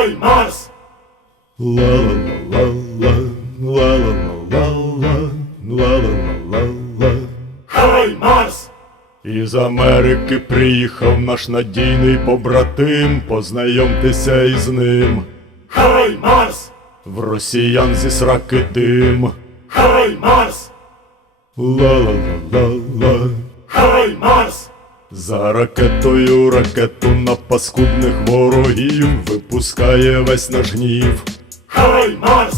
Ай Марс! Ла-ла-ла-ла, ла-ла-ла-ла, Марс! Із Америки приїхав наш надійний побратим. Познайомтеся із ним. Хай Марс! В росіян зі сраки дим. Хай Марс! Ла-ла-ла-ла-ла. Хай Марс! За ракетою ракету на паскудних ворогів випускає весь наш гнів, Хай Марс!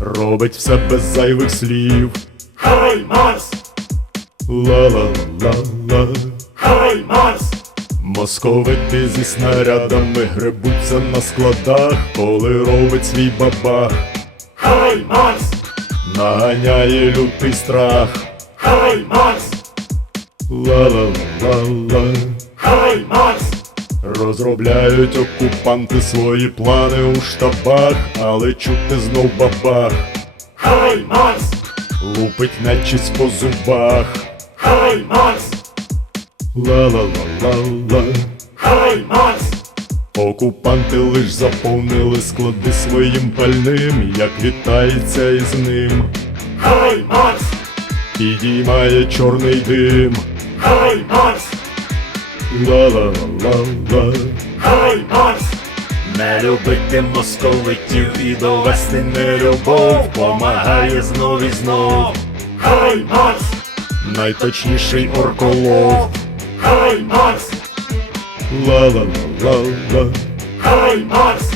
робить все без зайвих слів. Хай Марс! ла ла ла ла Хай Марс! Московити зі снарядами гребуться на складах, коли робить свій бабах, Хай Марс! наганяє лютий страх. Хай Марс! Ла ла ла ла Хай Марс! Розробляють окупанти свої плани у штабах, але чути знов бабах, Хай Марс! лупить нечість по зубах. Хай Марс! ла ла ла ла ла Хай Марс! Окупанти лиш заповнили склади своїм пальним, як вітається із ним. Хай Марс! Підіймає чорний дим. Хай Макс! Ла-ла-ла-ла-ла Хай Макс! Не любити московитів і довести нелюбов Помагає знов і знов Хай Макс! Найточніший орколов Хай Макс! Ла-ла-ла-ла-ла Хай Макс!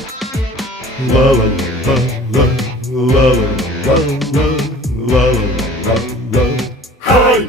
Ла-ла-ла-ла-ла Ла-ла-ла-ла-ла Хай